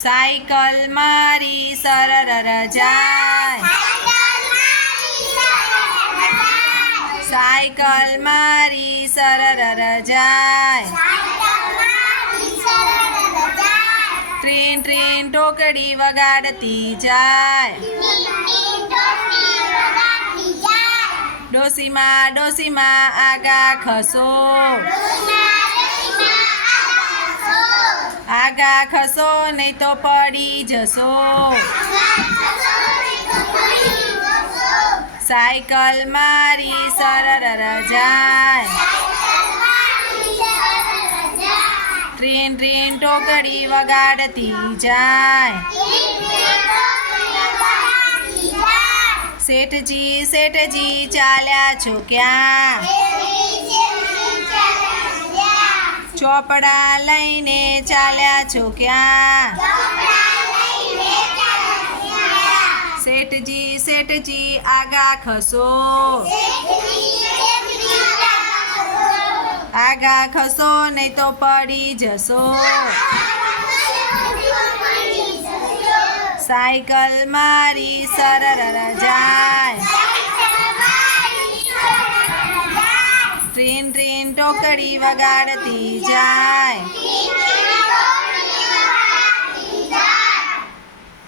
Cycle મારી સરર જાય, cycle મારી સરર જાય, ટ્રેન ટ્રેન ઢોકળી વગાડતી જાય, ડોસીમાં ડોસીમાં આગા ખસો, આગા ખસો નહીં તો પડી જશો, સાયકલ મારી સરર જાય, ટ્રેન ટ્રેન ઢોકળી વગાડતી જાય, શેઠજી શેઠજી ચાલ્યા છો ક્યાં, ચોપડા લઈને ચાલ્યા છો ક્યાં, શેઠજી શેઠજી આગા ખસો, આગા ખસો નહીં તો પડી જશો, સાયકલ મારી સરર જાય, ટ્રેન ટ્રેન ઢોકળી વગાડતી જાય.